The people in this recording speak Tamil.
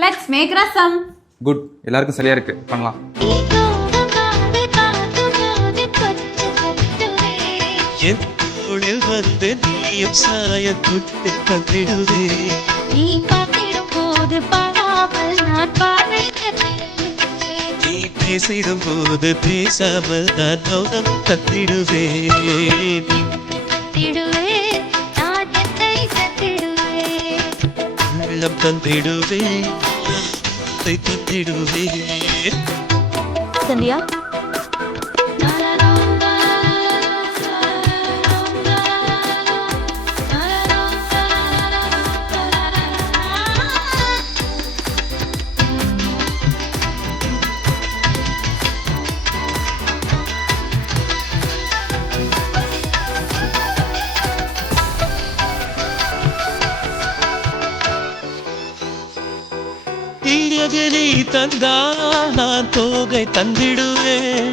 Let's make rasam. குட், எல்லாருக்கும் சரியா இருக்கு, பண்ணலாம். என் தோளில் வந்து நீயும் சாய தொட்டு தந்திடுவே. நீ பார்த்திடும் போது பாடாமல் நான் பார்வை நீ பேசிடும் போது பேசாமல் நான் மௌனம் தந்திடுவேன். திடுவேன், நான் என்னை தந்திடுவேன். உள்ளம் தந்திடுவேன், தந்திடுவேன். சந்தியா, நீ தந்தா நான் தோகை தந்திடுவேன்.